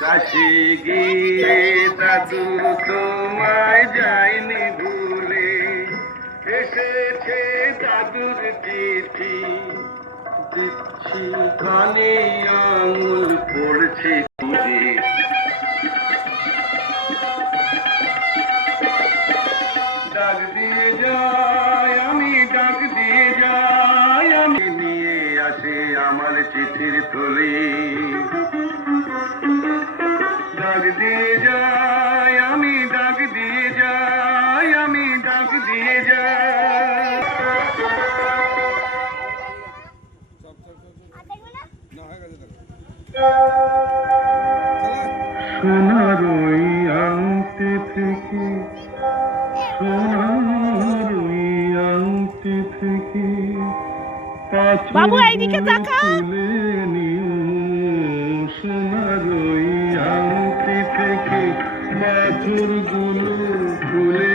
কাশি গিয়ে দাদু তোমায় যায়নি ভুলে। এসেছে দাদুর চিঠি। দিচ্ছি কানে আঙুল পড়ছে খুঁজে। ডাক আমি ডাক দিয়ে যাই, আমি নিয়ে আসে আমার চিঠির থলি ডাক দিয়ে যাই আমি ডাক দিয়ে যাই আমি ডাক দিয়ে যাই সোনার ওই আংটি থেকে সোনার ওই আংটি থেকে বাবু, এইদিকে তাকা। স্মৃতি থেকে। মাথুরগুলো খুলে